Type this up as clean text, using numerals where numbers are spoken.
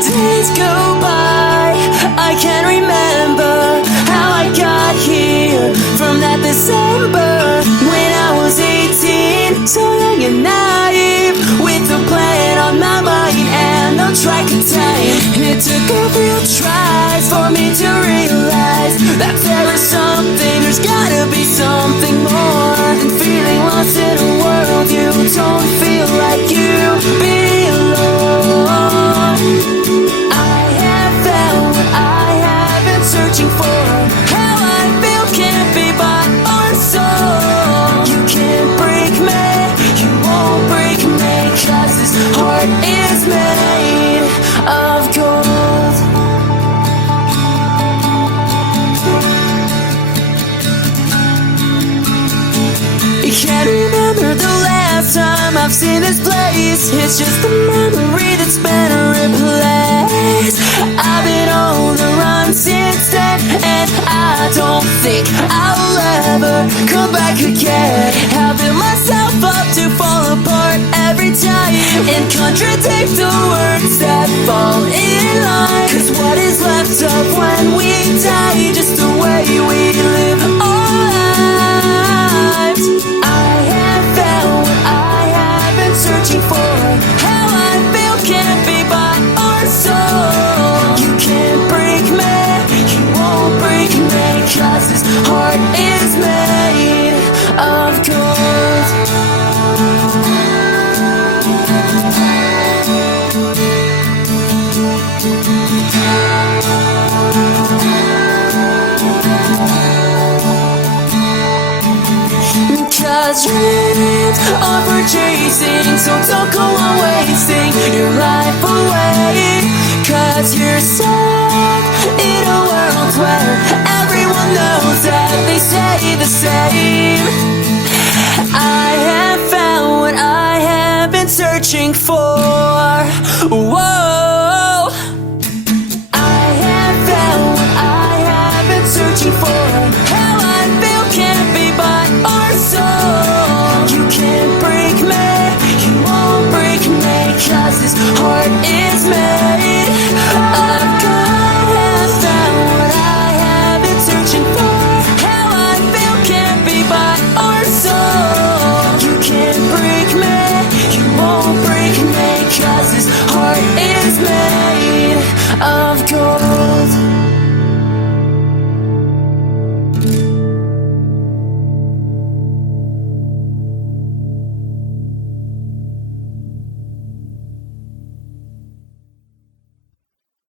days go by, I can't remember how I got here from that December when I was 18, so young and naive, with a plan on my mind and no track of time. It took a few tries for me to realize that there is something, there's gotta be something more than feeling lost in a world you don't feel like you belong. I have found what I have been searching for. How I feel can't be bought or sold. You can't break me, you won't break me, 'cause this heart is made of gold. You can't remember the last time I've seen this place. It's just a memory that's been replaced. I've been on the run since then, and I don't think I'll ever come back again. I've built myself up to fall apart every time and contradict the words that fall in line. 'Cause what is left of when we die? Just the way we live our lives. I have found what I have been searching for. How I feel can't be bought or sold. You can't break me, you won't break me, 'cause this heart is made of gold. 'Cause dreams are for chasing, so don't go on wasting your life away. 'Cause you're stuck in a world where everyone knows that they say the same. I have found what I have been searching for. Whoa. I have found what I have been searching for. How I feel can't be bought or sold. You can't break me, you won't break me, 'cause this heart is made of gold. I have found what I have been searching for. How I feel can't be bought or sold. You can't break me, you won't break me, 'cause this heart is made of gold.